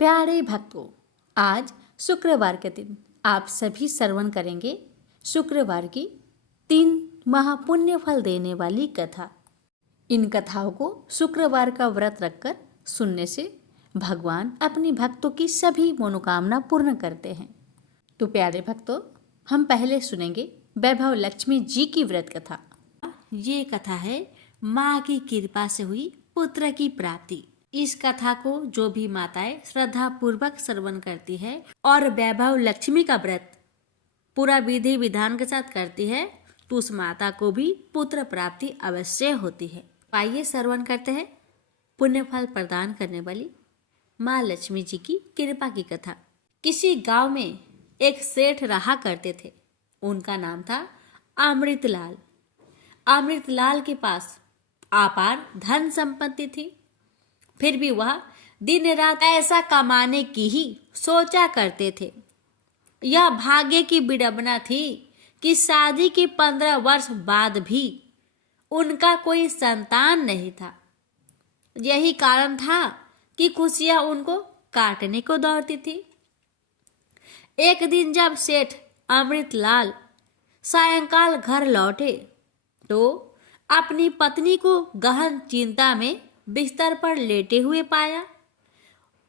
प्यारे भक्तों, आज शुक्रवार के दिन आप सभी श्रवण करेंगे शुक्रवार की 3 महापुण्य फल देने वाली कथा। इन कथाओं को शुक्रवार का व्रत रखकर सुनने से भगवान अपनी भक्तों की सभी मनोकामना पूर्ण करते हैं। तो प्यारे भक्तों, हम पहले सुनेंगे वैभव लक्ष्मी जी की व्रत कथा। ये कथा है माँ की कृपा से हुई पुत्र की प्राप्ति। इस कथा को जो भी माताएं श्रद्धा पूर्वक श्रवण करती है और वैभव लक्ष्मी का व्रत पूरा विधि विधान के साथ करती है तो उस माता को भी पुत्र प्राप्ति अवश्य होती है। आइए श्रवण करते हैं पुण्य फल प्रदान करने वाली माँ लक्ष्मी जी की कृपा की कथा। किसी गांव में एक सेठ रहा करते थे। उनका नाम था अमृतलाल। अमृतलाल के पास अपार धन संपत्ति थी। फिर भी वह दिन रात ऐसा कमाने की ही सोचा करते थे। यह भाग्य की विडंबना थी कि शादी के 15 वर्ष बाद भी उनका कोई संतान नहीं था। यही कारण था कि खुशियां उनको काटने को दौड़ती थी। एक दिन जब सेठ अमृतलाल सायंकाल घर लौटे तो अपनी पत्नी को गहन चिंता में बिस्तर पर लेटे हुए पाया।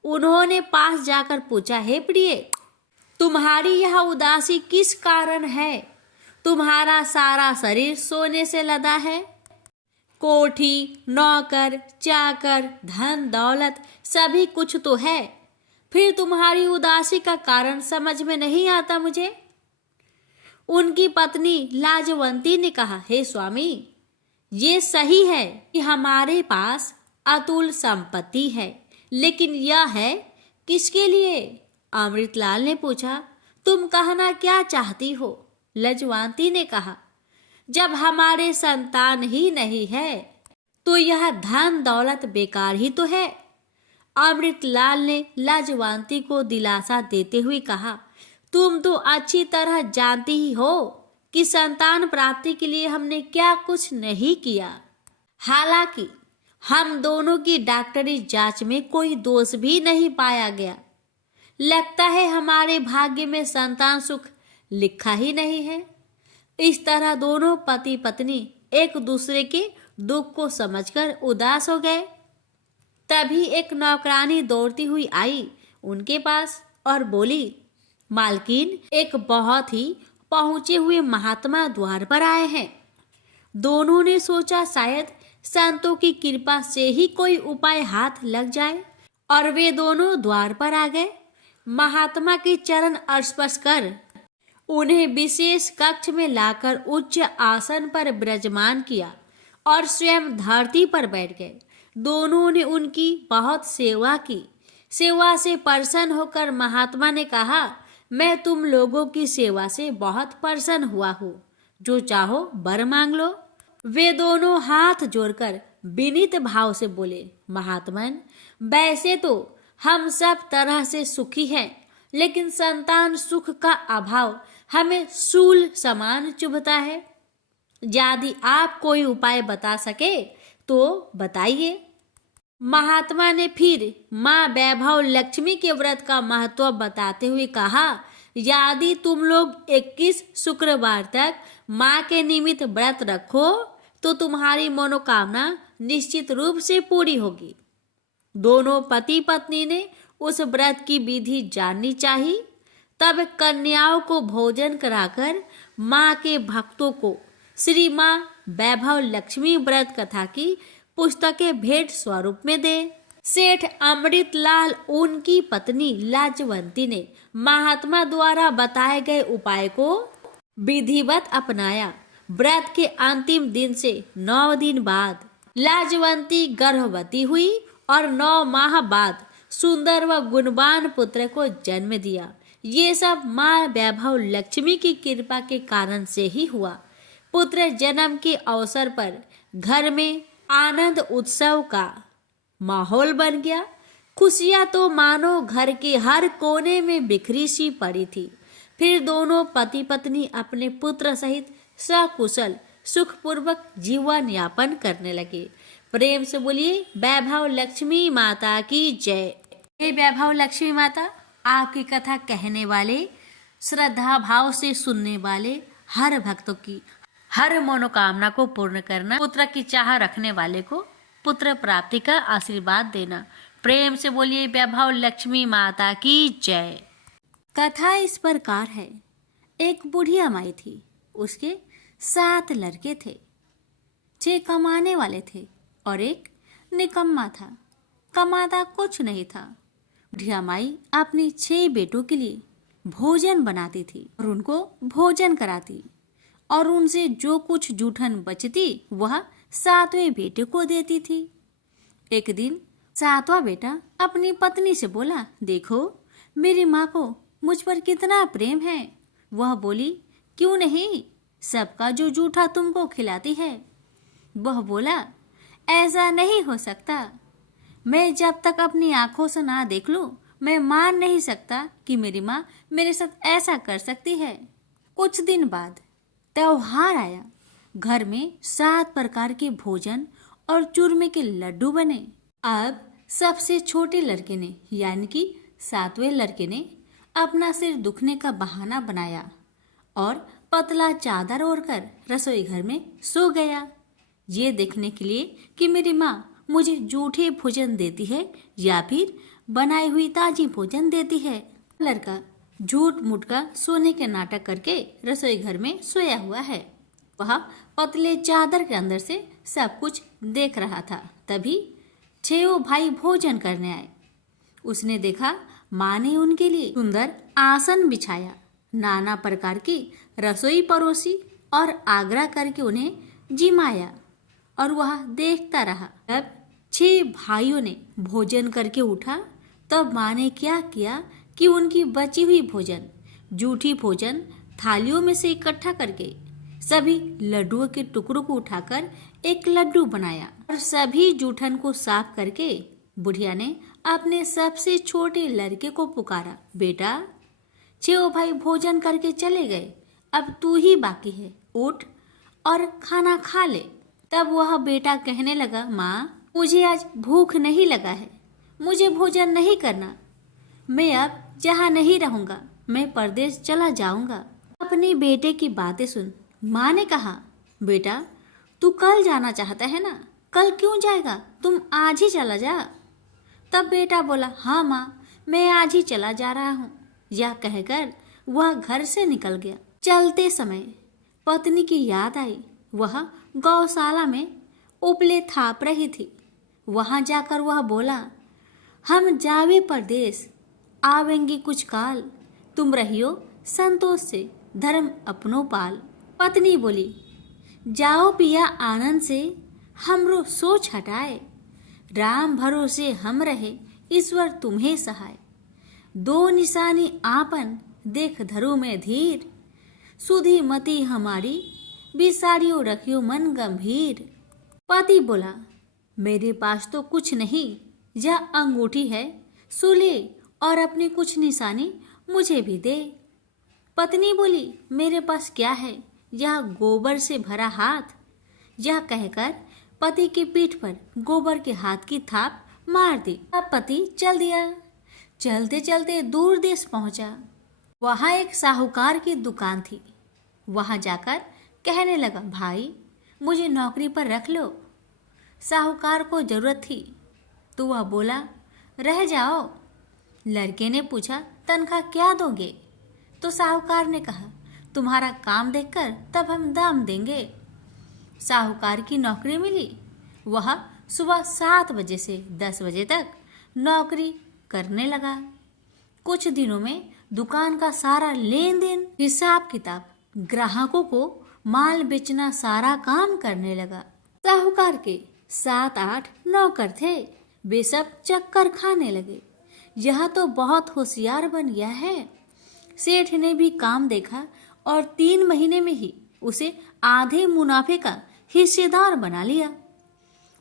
उन्होंने पास जाकर पूछा, हे प्रिय, तुम्हारी यह उदासी किस कारण है? तुम्हारा सारा शरीर सोने से लदा है। कोठी, नौकर, चाकर, धन दौलत सभी कुछ तो है, फिर तुम्हारी उदासी का कारण समझ में नहीं आता मुझे। उनकी पत्नी लाजवंती ने कहा, हे स्वामी, ये सही है कि हमारे पास अतुल संपत्ति है, लेकिन यह है किसके लिए? अमृतलाल ने पूछा, तुम कहना क्या चाहती हो? लजवंती ने कहा, जब हमारे संतान ही नहीं है तो यह धन दौलत बेकार ही तो है। अमृतलाल ने लाजवंती को दिलासा देते हुए कहा, तुम तो अच्छी तरह जानती ही हो कि संतान प्राप्ति के लिए हमने क्या कुछ नहीं किया। हालांकि हम दोनों की डॉक्टरी जांच में कोई दोष भी नहीं पाया गया। लगता है हमारे भाग्य में संतान सुख लिखा ही नहीं है। इस तरह दोनों पति पत्नी एक दूसरे के दुख को समझकर उदास हो गए। तभी एक नौकरानी दौड़ती हुई आई उनके पास और बोली, मालकिन, एक बहुत ही पहुंचे हुए महात्मा द्वार पर आए हैं। दोनों ने सोचा शायद संतों की कृपा से ही कोई उपाय हाथ लग जाए और वे दोनों द्वार पर आ गए। महात्मा के चरण स्पर्श कर उन्हें विशेष कक्ष में लाकर उच्च आसन पर विराजमान किया और स्वयं धरती पर बैठ गए। दोनों ने उनकी बहुत सेवा की। सेवा से प्रसन्न होकर महात्मा ने कहा, मैं तुम लोगों की सेवा से बहुत प्रसन्न हुआ हूँ, जो चाहो वर मांग लो। वे दोनों हाथ जोड़कर विनीत भाव से बोले, महात्मन, वैसे तो हम सब तरह से सुखी हैं, लेकिन संतान सुख का अभाव हमें शूल समान चुभता है। यदि आप कोई उपाय बता सके तो बताइए। महात्मा ने फिर माँ वैभव लक्ष्मी के व्रत का महत्व बताते हुए कहा, यदि तुम लोग 21 शुक्रवार तक माँ के निमित्त व्रत रखो तो तुम्हारी मनोकामना निश्चित रूप से पूरी होगी। दोनों पति पत्नी ने उस व्रत की विधि जाननी चाहिए। तब कन्याओं को भोजन कराकर माँ के भक्तों को श्री माँ वैभव लक्ष्मी व्रत कथा की पुस्तकें भेंट स्वरूप में दे। सेठ अमृतलाल उनकी पत्नी लाजवंती ने महात्मा द्वारा बताए गए उपाय को विधिवत अपनाया। व्रत के अंतिम दिन से 9 दिन बाद लाजवंती गर्भवती हुई और 9 माह बाद सुंदर व गुणवान पुत्र को जन्म दिया। ये सब माँ वैभव लक्ष्मी की कृपा के कारण से ही हुआ। पुत्र जन्म के अवसर पर घर में आनंद उत्सव का माहौल बन गया। खुशियां तो मानो घर के हर कोने में बिखरी सी पड़ी थी। फिर दोनों पति पत्नी अपने पुत्र सहित सकुशल सुखपूर्वक जीवन यापन करने लगे। प्रेम से बोलिए वैभव लक्ष्मी माता की जय। हे वैभव लक्ष्मी माता, आपकी कथा कहने वाले, श्रद्धा भाव से सुनने वाले हर भक्तों की हर मनोकामना को पूर्ण करना, पुत्र की चाह रखने वाले को पुत्र प्राप्ति का आशीर्वाद देना। प्रेम से बोलिए वैभव लक्ष्मी माता की जय। कथा इस प्रकार है। एक बुढ़िया माई थी, उसके 7 लड़के थे। 6 कमाने वाले थे और एक निकम्मा था, कमाता कुछ नहीं था। बुढ़िया माई अपनी 6 बेटों के लिए भोजन बनाती थी और उनको भोजन कराती और उनसे जो कुछ जूठन बचती वह 7वें बेटे को देती थी। एक दिन 7वां बेटा अपनी पत्नी से बोला, देखो मेरी माँ को मुझ पर कितना प्रेम है। वह बोली, क्यों नहीं, सबका जो जूठा तुमको खिलाती है। वह बोला, ऐसा नहीं हो सकता, मैं जब तक अपनी आंखों से ना देख लूं मैं मान नहीं सकता कि मेरी माँ मेरे साथ ऐसा कर सकती है। कुछ दिन बाद त्योहार आया। घर में 7 प्रकार के भोजन और चूरमे के लड्डू बने। अब सबसे छोटे लड़के ने यानी कि 7वें लड़के ने अपना सिर दुखने का बहाना बनाया और पतला चादर ओढ़कर रसोई घर में सो गया, ये देखने के लिए कि मेरी माँ मुझे जूठे भोजन देती है या फिर बनाई हुई ताजी भोजन देती है। लड़का झूठ मूठ का सोने के नाटक करके रसोई घर में सोया हुआ है। वह पतले चादर के अंदर से सब कुछ देख रहा था। तभी 6 भाई भोजन करने आए। उसने देखा माँ ने उनके लिए सुंदर आसन बिछाया, नाना प्रकार की रसोई परोसी और आग्रह करके उन्हें जिमाया और वह देखता रहा। तब 6 भाइयों ने भोजन करके उठा। तब माँ ने क्या किया कि उनकी बची हुई भोजन, जूठी भोजन थालियों में से इकट्ठा करके सभी लड्डुओं के टुकड़ों को उठाकर एक लड्डू बनाया और सभी जूठन को साफ करके बुढ़िया ने अपने सबसे छोटे लड़के को पुकारा, बेटा 6 भाई भोजन करके चले गए, अब तू ही बाकी है, उठ और खाना खा ले। तब वह बेटा कहने लगा, माँ मुझे आज भूख नहीं लगा है, मुझे भोजन नहीं करना, मैं अब जहाँ नहीं रहूँगा, मैं परदेश चला जाऊँगा। अपने बेटे की बातें सुन माँ ने कहा, बेटा तू कल जाना चाहता है ना, कल क्यों जाएगा, तुम आज ही चला जा। तब बेटा बोला, हाँ माँ मैं आज ही चला जा रहा हूँ। यह कहकर वह घर से निकल गया। चलते समय पत्नी की याद आई। वह गौशाला में उपले थाप रही थी। वहां जाकर वह बोला, हम जावे परदेश, आवेंगे कुछ काल, तुम रहियो संतोष से, धर्म अपनो पाल। पत्नी बोली, जाओ पिया आनंद से, हमरो सोच हटाए, राम भरोसे हम रहे, ईश्वर तुम्हें सहाय। 2 निशानी आपन, देख धरो में धीर, सुधी मती हमारी, बिसारियो रखियो मन गंभीर। पति बोला, मेरे पास तो कुछ नहीं, यह अंगूठी है, सुले और अपनी कुछ निशानी मुझे भी दे। पत्नी बोली, मेरे पास क्या है, यह गोबर से भरा हाथ। यह कहकर पति की पीठ पर गोबर के हाथ की थाप मार दी। अब पति चल दिया। चलते चलते दूर देश पहुंचा। वहां एक साहूकार की दुकान थी। वहां जाकर कहने लगा, भाई मुझे नौकरी पर रख लो। साहूकार को जरूरत थी तो वह बोला, रह जाओ। लड़के ने पूछा, तनख्वाह क्या दोगे? तो साहूकार ने कहा, तुम्हारा काम देखकर तब हम दाम देंगे। साहूकार की नौकरी मिली। वह सुबह 7 बजे से 10 बजे तक नौकरी करने लगा। कुछ दिनों में दुकान का सारा लेन देन, हिसाब किताब, ग्राहकों को माल बेचना, सारा काम करने लगा। साहूकार के 7-8 नौकर थे। वे सब चक्कर खाने लगे। यह तो बहुत होशियार बन गया है। सेठ ने भी काम देखा और 3 महीने में ही उसे आधे मुनाफे का हिस्सेदार बना लिया।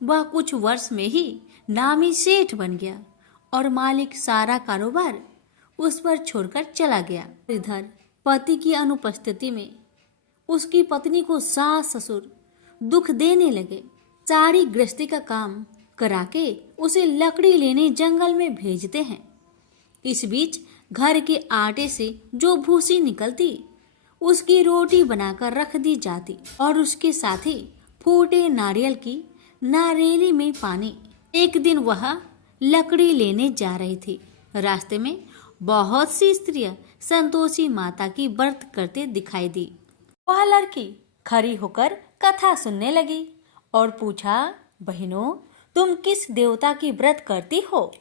वह कुछ वर्ष में ही नामी सेठ बन गया और मालिक सारा कारोबार उस पर छोड़कर चला गया। इधर पति की अनुपस्थिति में उसकी पत्नी को सास ससुर दुख देने लगे। सारी गृहस्थी का काम करा के उसे लकड़ी लेने जंगल में भेजते हैं। इस बीच घर के आटे से जो भूसी निकलती उसकी रोटी बनाकर रख दी जाती और उसके साथ ही फूटे नारियल की नारेली में पानी। एक दिन वह लकड़ी लेने जा रही थी। रास्ते में बहुत सी स्त्रियां संतोषी माता की व्रत करते दिखाई दी। वह लड़की खड़ी होकर कथा सुनने लगी और पूछा, बहनों, तुम किस देवता की व्रत करती हो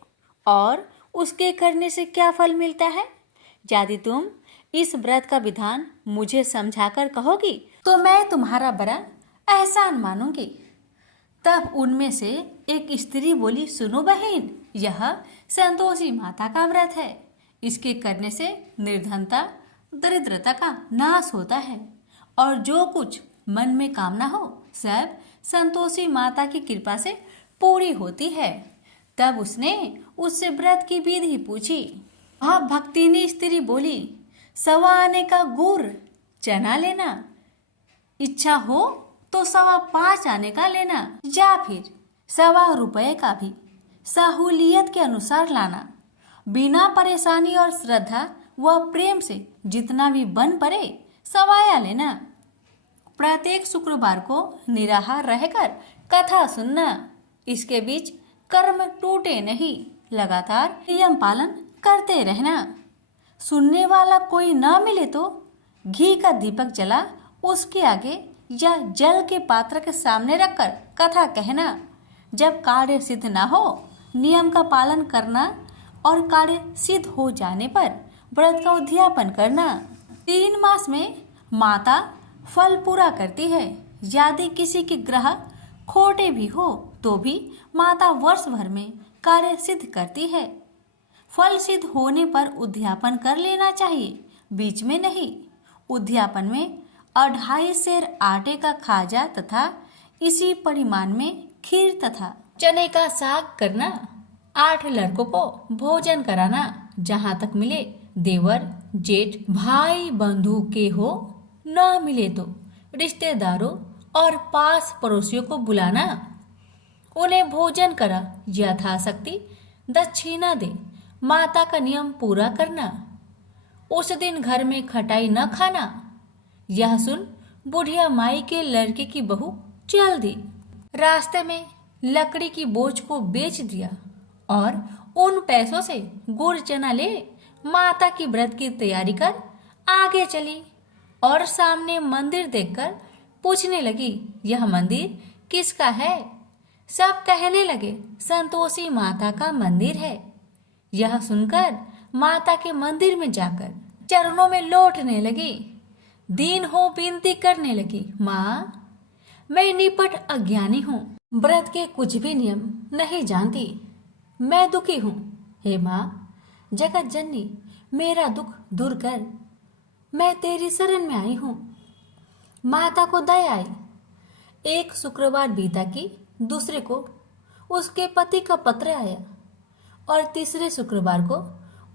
और उसके करने से क्या फल मिलता है? यदि तुम इस व्रत का विधान मुझे समझाकर कहोगी तो मैं तुम्हारा बड़ा एहसान मानूंगी। तब उनमें से एक स्त्री बोली, सुनो बहन, यह संतोषी माता का व्रत है। इसके करने से निर्धनता, दरिद्रता का नाश होता है और जो कुछ मन में कामना हो सब संतोषी माता की कृपा से पूरी होती है। तब उसने उससे व्रत की विधि पूछी। वह भक्तिनी स्त्री बोली, 1.25 आने का गुड़ चना लेना, इच्छा हो तो 5.25 आने का लेना या फिर 1.25 रुपये का भी सहूलियत के अनुसार लाना। बिना परेशानी और श्रद्धा व प्रेम से जितना भी बन पड़े 1.25 लेना। प्रत्येक शुक्रवार को निराहार रहकर कथा सुनना। इसके बीच कर्म टूटे नहीं, लगातार नियम पालन करते रहना। सुनने वाला कोई ना मिले तो घी का दीपक जला उसके आगे या जल के पात्र के सामने रखकर कथा कहना। जब कार्य सिद्ध ना हो नियम का पालन करना और कार्य सिद्ध हो जाने पर व्रत का उद्यापन करना। 3 मास में माता फल पूरा करती है। यदि किसी के ग्रह खोटे भी हो तो भी माता वर्ष भर में कार्य सिद्ध करती है। फल सिद्ध होने पर उद्यापन कर लेना चाहिए, बीच में नहीं। उद्यापन में 2.5 सेर आटे का खाजा तथा इसी परिमाण में खीर तथा चने का साग करना। 8 लड़कों को भोजन कराना। जहाँ तक मिले देवर, जेठ, भाई बंधु के हो, न मिले तो रिश्तेदारों और पास पड़ोसियों को बुलाना। उन्हें भोजन करा यथाशक्ति दक्षिणा दे। माता का नियम पूरा करना। उस दिन घर में खटाई न खाना। यह सुन बुढ़िया माई के लड़के की बहू चल दी। रास्ते में लकड़ी की बोझ को बेच दिया और उन पैसों से गुड़ चना ले माता की व्रत की तैयारी कर आगे चली और सामने मंदिर देखकर पूछने लगी, यह मंदिर किसका है? सब कहने लगे, संतोषी माता का मंदिर है। यह सुनकर माता के मंदिर में जाकर चरणों में लौटने लगी। दीन हो विनती करने लगी, माँ, मैं निपट अज्ञानी हूँ, व्रत के कुछ भी नियम नहीं जानती, मैं दुखी हूँ। हे माँ, जगत जननी, मेरा दुख दूर कर, मैं तेरी शरण में आई हूँ। माता को दया आई। एक शुक्रवार बीता कि दूसरे को उसके पति का पत्र आया और तीसरे शुक्रवार को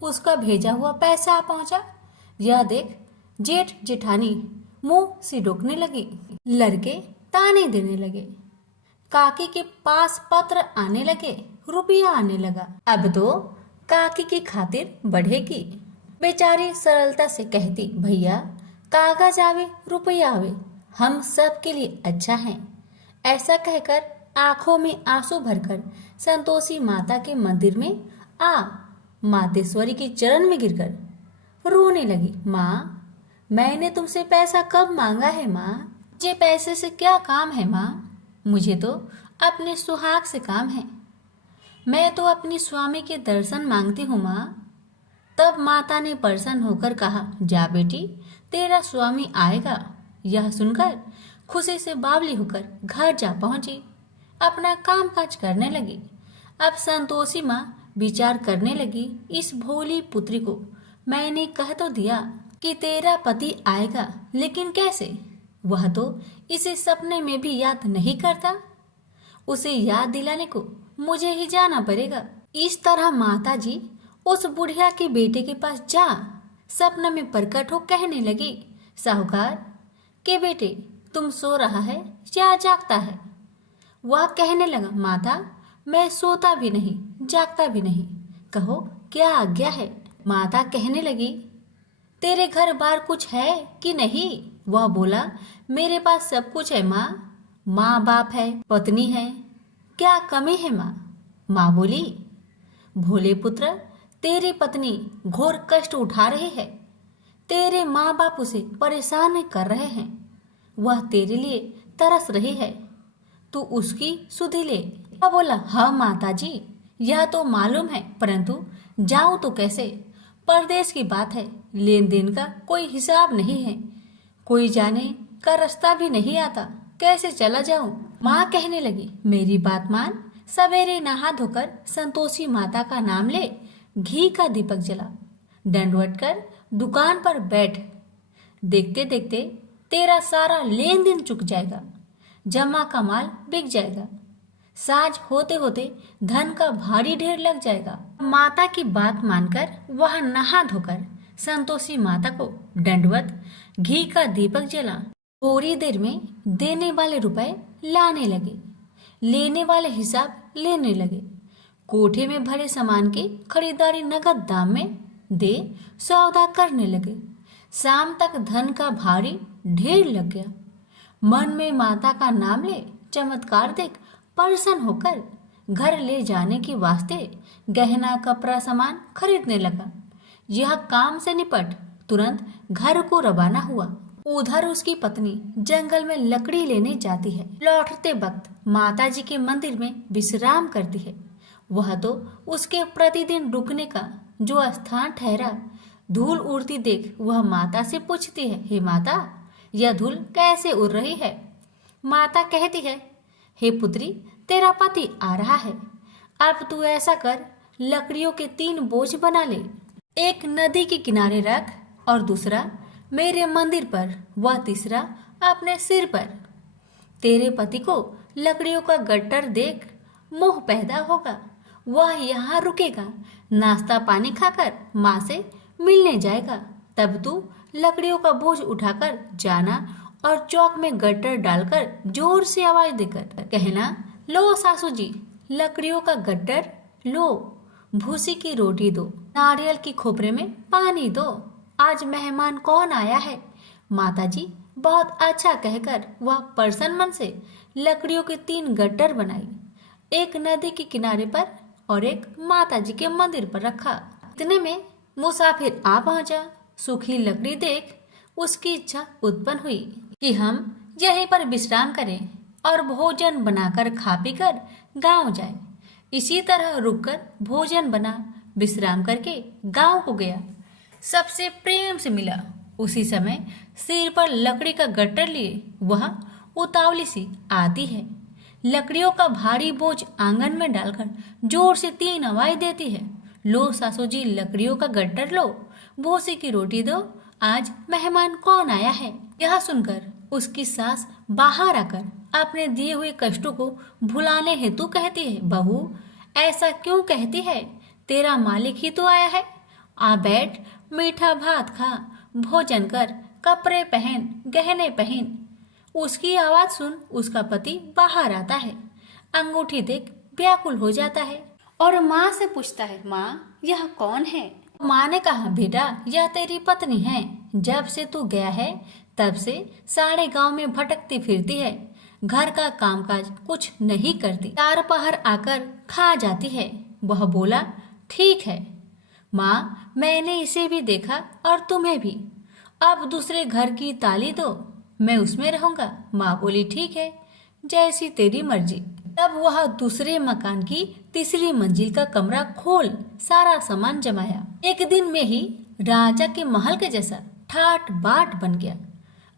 उसका भेजा हुआ पैसा आ पहुंचा। यह देख जेठ जेठानी मुंह सिडोकने लगी। लड़के ताने देने लगे। काकी के पास पत्र आने लगे, रुपया आने लगा। अब तो काकी की खातिर बढ़ेगी। बेचारी सरलता से कहती, भैया कागज आवे रुपया आवे, हम सब के लिए अच्छा है। ऐसा कहकर आंखों में आंसू भरकर संतोषी माता के मंदिर में आ मातेश्वरी के चरण में गिरकर रोने लगी। माँ, मैंने तुमसे पैसा कब मांगा है माँ? मुझे पैसे से क्या काम है माँ? मुझे तो अपने सुहाग से काम है। मैं तो अपनी स्वामी के दर्शन मांगती हूँ माँ। तब माता ने प्रसन्न होकर कहा, जा बेटी, तेरा स्वामी आएगा। यह सुनकर खुशी से बावली होकर घर जा पहुंची, अपना काम काज करने लगी। अब संतोषी माँ विचार करने लगी, इस भोली पुत्री को मैंने कह तो दिया कि तेरा पति आएगा, लेकिन कैसे? वह तो इसे सपने में भी याद नहीं करता। उसे याद दिलाने को मुझे ही जाना पड़ेगा। इस तरह माता जी उस बुढ़िया के बेटे के पास जा सपना में प्रकट हो कहने लगी, साहूकार के बेटे, तुम सो रहा है या जागता है? वह कहने लगा, माता, मैं सोता भी नहीं जागता भी नहीं, कहो क्या आज्ञा है? माता कहने लगी, तेरे घर बार कुछ है कि नहीं? वह बोला, मेरे पास सब कुछ है माँ। माँ बाप है, पत्नी है, क्या कमी है माँ? माँ बोली, भोले पुत्र, तेरी पत्नी घोर कष्ट उठा रही है, तेरे माँ बाप उसे परेशान कर रहे हैं, वह तेरे लिए तरस रही है, तू उसकी सुधि ले। वह बोला, हाँ माता जी, यह तो मालूम है, परंतु जाऊं तो कैसे? परदेश की बात है, लेन देन का कोई हिसाब नहीं है, कोई जाने का रास्ता भी नहीं आता, कैसे चला जाऊं? माँ कहने लगी, मेरी बात मान, सवेरे नहा धोकर संतोषी माता का नाम ले, घी का दीपक जला, दंडवत कर दुकान पर बैठ, देखते देखते तेरा सारा लेन देन चुक जाएगा, जमा का माल बिक जाएगा, साज होते होते धन का भारी ढेर लग जाएगा। माता की बात मानकर वह नहा धोकर संतोषी माता को दंडवत, घी का दीपक जला, थोड़ी देर में देने वाले रुपए लाने लगे, लेने वाले हिसाब लेने लगे, कोठे में भरे सामान की खरीदारी नगद दाम में दे सौदा करने लगे। शाम तक धन का भारी ढेर लग गया। मन में माता का नाम ले चमत्कार देख प्रसन्न होकर घर ले जाने के वास्ते गहना कपड़ा सामान खरीदने लगा। यह काम से निपट तुरंत घर को रवाना हुआ। उधर उसकी पत्नी जंगल में लकड़ी लेने जाती है। लौटते वक्त माता जी के मंदिर में विश्राम करती है। वह तो उसके प्रतिदिन रुकने का जो स्थान ठहरा। धूल उड़ती देख वह माता से पूछती है, हे माता, यह धूल कैसे उड़ रही है? माता कहती है, हे पुत्री, तेरा पति आ रहा है, अब तू ऐसा कर, लकड़ियों के 3 बोझ बना ले, एक नदी के किनारे रख और दूसरा मेरे मंदिर पर, वह तीसरा अपने सिर पर। तेरे पति को लकड़ियों का गट्टर देख मोह पैदा होगा, वह यहाँ रुकेगा, नाश्ता पानी खाकर माँ से मिलने जाएगा, तब तू लकड़ियों का बोझ उठाकर जाना और चौक में गट्टर डालकर जोर से आवाज देकर कहना, लो सासू जी, लकड़ियों का गट्टर लो, भूसी की रोटी दो, नारियल की खोपरे में पानी दो, आज मेहमान कौन आया है? माता जी बहुत अच्छा कहकर वह प्रसन्न मन से लकड़ियों के 3 गट्टर बनाई, एक नदी के किनारे पर और एक माता जी के मंदिर पर रखा। इतने में मुसाफिर आ पहुंचा। सूखी लकड़ी देख उसकी इच्छा उत्पन्न हुई कि हम यहीं पर विश्राम करें और भोजन बनाकर खा पी कर गाँव जाए। इसी तरह रुककर भोजन बना, विश्राम करके गांव को गया, सबसे प्रेम से मिला। उसी समय सिर पर लकड़ी का गट्टर लिए वह उतावली सी आती है, लकड़ियों का भारी बोझ आंगन में डालकर जोर से 3 आवाज देती है, लो सासू जी, लकड़ियों का गट्टर लो, भूसी की रोटी दो, आज मेहमान कौन आया है? यह सुनकर उसकी सास बाहर आकर अपने दिए हुए कष्टों को भुलाने हेतु कहती है, बहू ऐसा क्यों कहती है? तेरा मालिक ही तो आया है, आ बैठ, मीठा भात खा, भोजन कर, कपड़े पहन, गहने पहन। उसकी आवाज सुन उसका पति बाहर आता है, अंगूठी देख व्याकुल हो जाता है और माँ से पूछता है, माँ यह कौन है? माँ ने कहा, बेटा यह तेरी पत्नी है, जब से तू गया है तब से सारे गांव में भटकती फिरती है, घर का कामकाज कुछ नहीं करती, 4 पहर आकर खा जाती है। वह बोला, ठीक है माँ, मैंने इसे भी देखा और तुम्हें भी, अब दूसरे घर की ताली दो, मैं उसमें रहूंगा। माँ बोली, ठीक है, जैसी तेरी मर्जी। तब वह दूसरे मकान की 3री मंजिल का कमरा खोल सारा सामान जमाया। एक दिन में ही राजा के महल के जैसा ठाट बाट बन गया।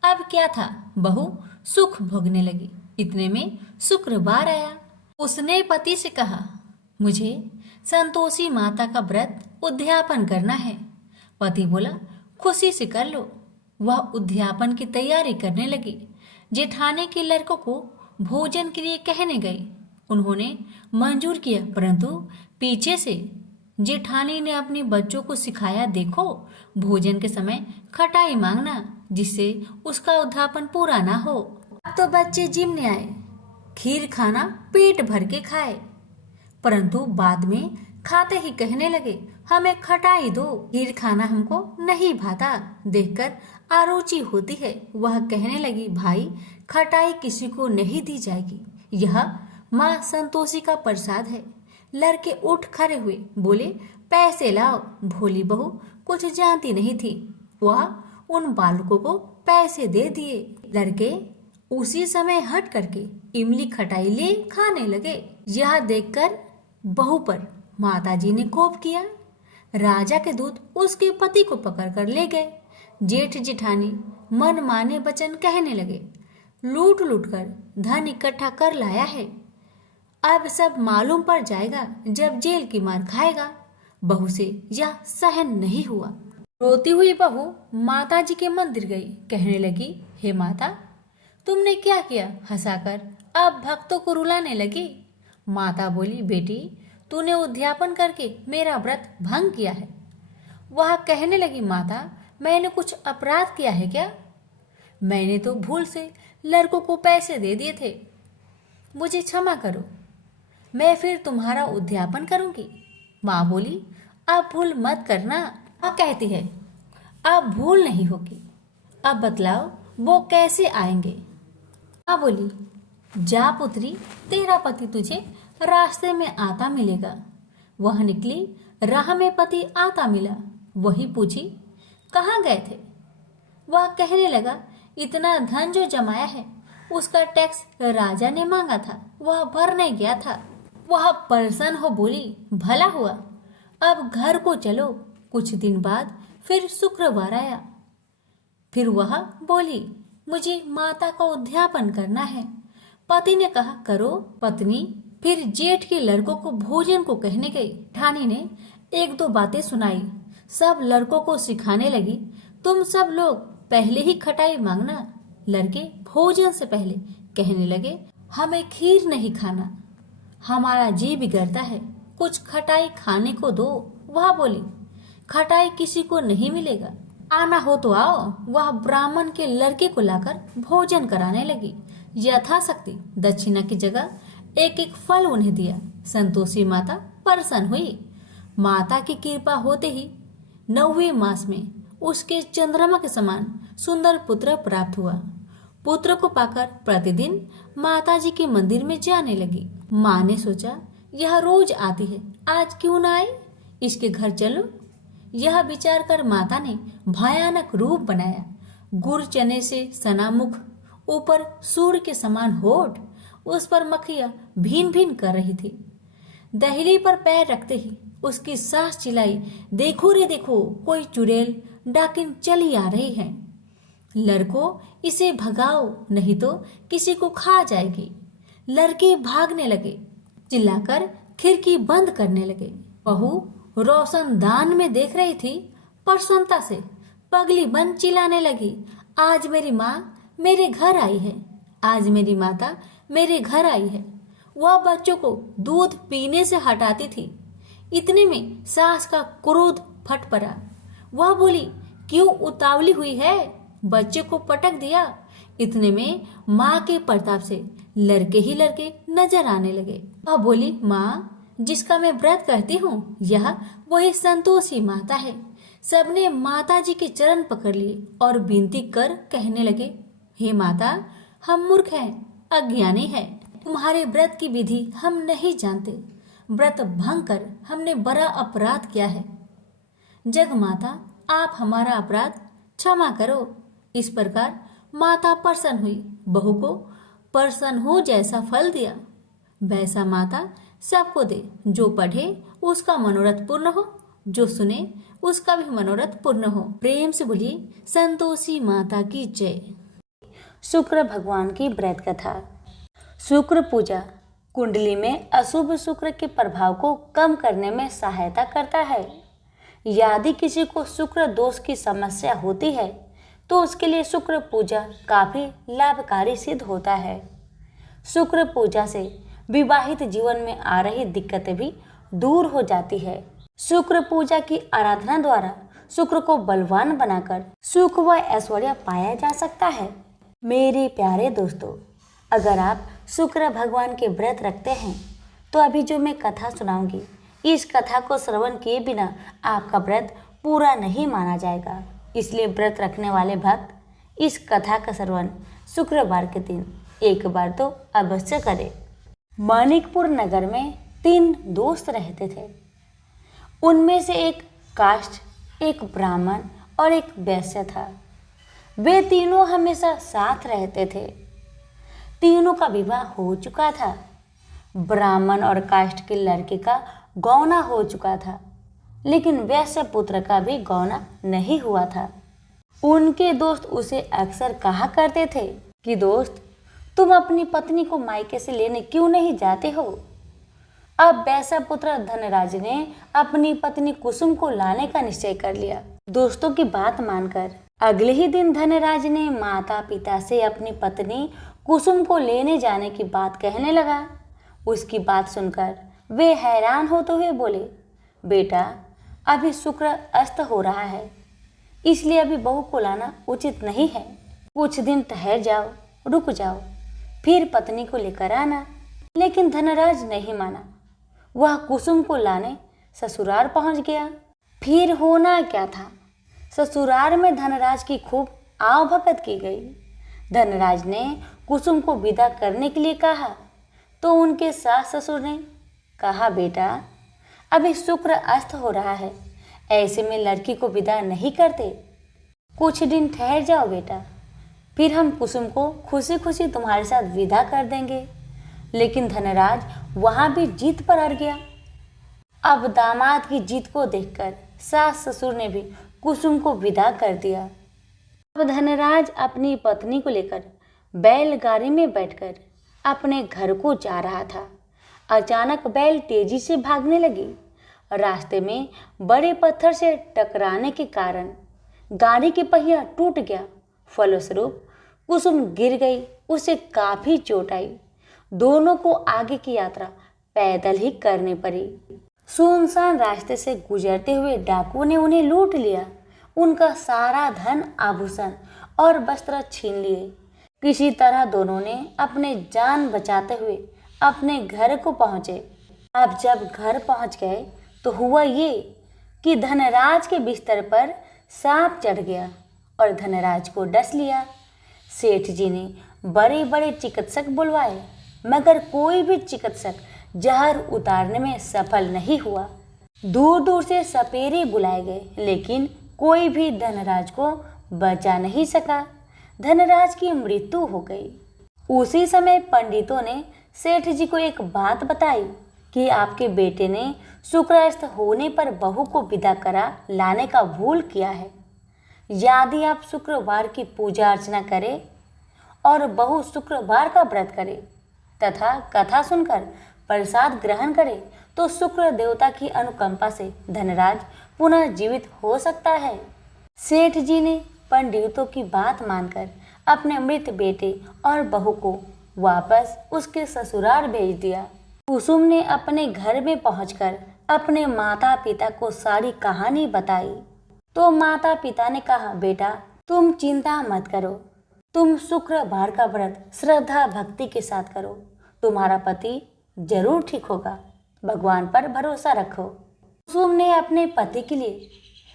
अब क्या था, बहू सुख भोगने लगी। इतने में शुक्रवार आया। उसने पति से कहा, मुझे संतोषी माता का व्रत उद्यापन करना है। पति बोला, खुशी से कर लो। वह उद्यापन की तैयारी करने लगी। जेठानी के लड़कों को भोजन के लिए कहने गई। उन्होंने मंजूर किया, परंतु पीछे से जेठानी ने अपने बच्चों को सिखाया, देखो भोजन के समय खटाई मांगना, जिससे उसका उद्यापन पूरा ना हो। अब तो बच्चे जिमने आए, खीर खाना पेट भर के खाए, परंतु बाद में खाते ही कहने लगे, हमें खटाई दो, खीर खाना हमको नहीं भाता। देखकर आरुचि होती है। वह कहने लगी, भाई खटाई किसी को नहीं दी जाएगी, यह माँ संतोषी का प्रसाद है। लड़के उठ खड़े हुए, बोले, पैसे लाओ। भोली बहू कुछ जानती नहीं थी, वह उन बालकों को पैसे दे दिए। लड़के उसी समय हट करके इमली खटाई ले खाने लगे। यह देखकर बहू पर माताजी ने कोप किया। राजा के दूत उसके पति को पकड़कर ले गए। जेठ जेठानी मन माने वचन कहने लगे, लूट लूट कर धन इकट्ठा कर लाया है, अब सब मालूम पड़ जाएगा जब जेल की मार खाएगा। बहू से यह सहन नहीं हुआ। रोती हुई बहू माताजी के मंदिर गई। कहने लगी, हे माता, तुमने क्या किया? हंसाकर अब भक्तों को रुलाने लगी। माता बोली, बेटी तूने उद्यापन करके मेरा व्रत भंग किया है। वह कहने लगी, माता मैंने कुछ अपराध किया है क्या? मैंने तो भूल से लड़कों को पैसे दे दिए थे, मुझे क्षमा करो, मैं फिर तुम्हारा उद्यापन करूंगी। माँ बोली, अब भूल मत करना। माँ कहती है, अब भूल नहीं होगी, अब बतलाओ वो कैसे आएंगे? माँ बोली, जा पुत्री, तेरा पति तुझे रास्ते में आता मिलेगा। वह निकली, राह में पति आता मिला। वही पूछी, कहाँ गए थे? वह कहने लगा, इतना धन जो जमाया है उसका टैक्स राजा ने मांगा था, वह भरने गया था। वह प्रसन्न हो बोली, भला हुआ, अब घर को चलो। कुछ दिन बाद फिर शुक्रवार आया। फिर वह बोली, मुझे माता का उद्यापन करना है। पति ने कहा, करो। पत्नी फिर जेठ के लड़कों को भोजन को कहने गई। ठानी ने एक दो बातें सुनाई। सब लड़कों को सिखाने लगी, तुम सब लोग पहले ही खटाई मांगना। लड़के भोजन से पहले कहने लगे, हमें खीर नहीं खाना, हमारा जी बिगड़ता है, कुछ खटाई खाने को दो। वह बोली, खटाई किसी को नहीं मिलेगा, आना हो तो आओ। वह ब्राह्मण के लड़के को लाकर भोजन कराने लगी। यथाशक्ति दक्षिणा की जगह एक एक फल उन्हें दिया। संतोषी माता प्रसन्न हुई। माता की कृपा होते ही 9वें मास में उसके चंद्रमा के समान सुंदर पुत्र प्राप्त हुआ। पुत्र को पाकर प्रतिदिन माताजी के मंदिर में जाने लगी। माँ ने सोचा, यह रोज आती है, आज क्यों न आए, इसके घर चलो। यह विचार कर माता ने भयानक रूप बनाया। गुड़ चने से सना मुख, ऊपर सूर्य के समान होठ, उस पर मक्खियां भीन भीन कर रही थी। दहली पर पैर रखते ही उसकी सास चिल्लाई, देखो रे देखो, कोई चुड़ैल डाकिन चली आ रही है, लड़कों इसे भगाओ नहीं तो किसी को खा जाएगी। लड़के भागने लगे, चिल्लाकर खिड़की बंद करने लगे। बहू रोशनदान में देख रही थी। प्रसन्नता से पगली बन चिल्लाने लगी, आज मेरी माँ मेरे घर आई है, आज मेरी माता मेरे घर आई है। वह बच्चों को दूध पीने से हटाती थी। इतने में सास का क्रोध फट पड़ा। वह बोली, क्यों उतावली हुई है? बच्चे को पटक दिया। इतने में माँ के प्रताप से लड़के ही लड़के नजर आने लगे। वह बोली, माँ जिसका मैं व्रत करती हूँ, यह वही संतोषी माता है। सबने माता जी के चरण पकड़ लिए और विनती कर कहने लगे, हे माता, हम मूर्ख हैं, अज्ञानी हैं, तुम्हारे व्रत की विधि हम नहीं जानते, व्रत भंग कर हमने बड़ा अपराध किया है। जग माता, आप हमारा अपराध क्षमा करो। इस प्रकार माता प्रसन्न हुई। बहू को प्रसन्न हो जैसा फल दिया, वैसा माता सबको दे। जो पढ़े उसका मनोरथ पूर्ण हो, जो सुने उसका भी मनोरथ पूर्ण हो। प्रेम से बोलिए संतोषी माता की जय। शुक्र भगवान की व्रत कथा। शुक्र पूजा कुंडली में अशुभ शुक्र के प्रभाव को कम करने में सहायता करता है। यदि किसी को शुक्र दोष की समस्या होती है तो उसके लिए शुक्र पूजा काफी लाभकारी सिद्ध होता है। शुक्र पूजा से विवाहित जीवन में आ रही दिक्कतें भी दूर हो जाती है। शुक्र पूजा की आराधना द्वारा शुक्र को बलवान बनाकर सुख व ऐश्वर्य पाया जा सकता है। मेरे प्यारे दोस्तों, अगर आप शुक्र भगवान के व्रत रखते हैं तो अभी जो मैं कथा सुनाऊंगी इस कथा को श्रवण किए बिना आपका व्रत पूरा नहीं माना जाएगा। इसलिए व्रत रखने वाले भक्त इस कथा का श्रवण शुक्रवार के दिन एक बार तो अवश्य करें। मानिकपुर नगर में 3 दोस्त रहते थे। उनमें से एक काष्ठ, एक ब्राह्मण और एक वैश्य था। वे तीनों हमेशा साथ रहते थे। तीनों का विवाह हो चुका था। ब्राह्मण और काष्ठ के लड़के का गौना हो चुका था, लेकिन वैश्य पुत्र का भी गौना नहीं हुआ था। उनके दोस्त उसे अक्सर कहा करते थे कि दोस्त, तुम अपनी पत्नी को मायके से लेने क्यों नहीं जाते हो? अब वैश्य पुत्र धनराज ने अपनी पत्नी कुसुम को लाने का निश्चय कर लिया। दोस्तों की बात मानकर अगले ही दिन धनराज ने माता पिता से अपनी पत्नी कुसुम को लेने जाने की बात कहने लगा। उसकी बात सुनकर वे हैरान होते हुए बोले, बेटा, अभी शुक्र अस्त हो रहा है, इसलिए अभी बहू को लाना उचित नहीं है। कुछ दिन ठहर जाओ, रुक जाओ, फिर पत्नी को लेकर आना। लेकिन धनराज नहीं माना। वह कुसुम को लाने ससुराल पहुंच गया। फिर होना क्या था, ससुराल में धनराज की खूब आवभगत की गई। धनराज ने कुसुम को विदा करने के लिए कहा तो उनके सास ससुर ने कहा, बेटा, अभी शुक्र अस्त हो रहा है, ऐसे में लड़की को विदा नहीं करते। कुछ दिन ठहर जाओ बेटा, फिर हम कुसुम को खुशी खुशी तुम्हारे साथ विदा कर देंगे। लेकिन धनराज वहां भी जीत पर अड़ गया। अब दामाद की जीत को देखकर सास ससुर ने भी कुसुम को विदा कर दिया। अब धनराज अपनी पत्नी को लेकर बैलगाड़ी में बैठकर अपने घर को जा रहा था। अचानक बैल तेजी से भागने लगी। रास्ते में बड़े पत्थर से टकराने के कारण गाड़ी की पहिया टूट गया। फलस्वरूप कुसुम गिर गई। उसे काफी चोट आई। दोनों को आगे की यात्रा पैदल ही करनी पड़ी। सुनसान रास्ते से गुजरते हुए डाकुओं ने उन्हें लूट लिया। उनका सारा धन, आभूषण और वस्त्र छीन लिए। किसी तरह दोनों ने अपने जान बचाते हुए अपने घर को पहुंचे। अब जब घर पहुंच गए तो हुआ ये कि धनराज के बिस्तर पर सांप चढ़ गया और धनराज को डस लिया। सेठ जी ने बड़े बड़े चिकित्सक बुलवाए, मगर कोई भी चिकित्सक जहर उतारने में सफल नहीं हुआ। दूर दूर से सपेरे बुलाए गए, लेकिन कोई भी धनराज को बचा नहीं सका। धनराज की मृत्यु हो गई। उसी समय पंडितों ने सेठ जी को एक बात बताई कि आपके बेटे ने शुक्रास्त होने पर बहू को विदा करा लाने का भूल किया है। यदि आप शुक्रवार की पूजा अर्चना करें और बहू शुक्रवार का व्रत करे तथा कथा सुनकर प्रसाद ग्रहण करे तो शुक्र देवता की अनुकंपा से धनराज पुनः जीवित हो सकता है। सेठ जी ने पंडितों की बात मानकर अपने मृत बेटे और बहू को वापस उसके ससुराल भेज दिया। कुसुम ने अपने घर में पहुंचकर अपने माता पिता को सारी कहानी बताई तो माता पिता ने कहा, बेटा, तुम चिंता मत करो, तुम शुक्रवार का व्रत श्रद्धा भक्ति के साथ करो, तुम्हारा पति जरूर ठीक होगा, भगवान पर भरोसा रखो। कुसुम ने अपने पति के लिए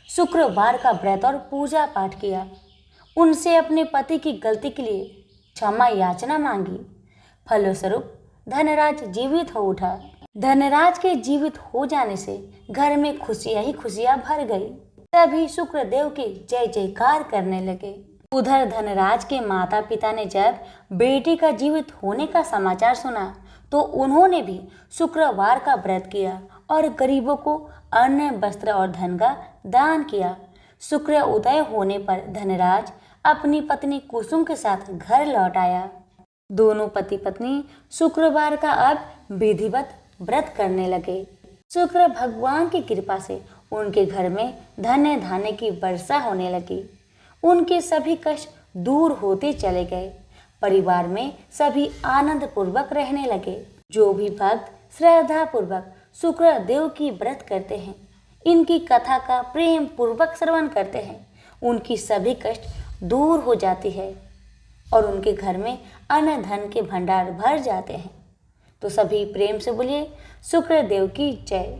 शुक्रवार का व्रत और पूजा पाठ किया। उनसे अपने पति की गलती के लिए क्षमा याचना मांगी। फलस्वरूप धनराज जीवित हो उठा। धनराज के जीवित हो जाने से घर में खुशियां ही खुशियां भर गई। तभी शुक्रदेव के जय जयकार करने लगे। उधर धनराज के माता पिता ने जब बेटे का जीवित होने का समाचार सुना तो उन्होंने भी शुक्रवार का व्रत किया और गरीबों को अन्न, वस्त्र और धन का दान किया। शुक्र उदय होने पर धनराज अपनी पत्नी कुसुम के साथ घर लौट आया। दोनों पति पत्नी शुक्रवार का अब विधिवत व्रत करने लगे। शुक्र भगवान की कृपा से उनके घर में धन्य धान्य की वर्षा होने लगी। उनके सभी कष्ट दूर होते चले गए। परिवार में सभी आनंद पूर्वक रहने लगे। जो भी भक्त श्रद्धा पूर्वक शुक्र देव की व्रत करते हैं, इनकी कथा का प्रेम पूर्वक श्रवण करते हैं, उनकी सभी कष्ट दूर हो जाती है और उनके घर में अन्न धन के भंडार भर जाते हैं। तो सभी प्रेम से बोलिए शुक्र देव की जय।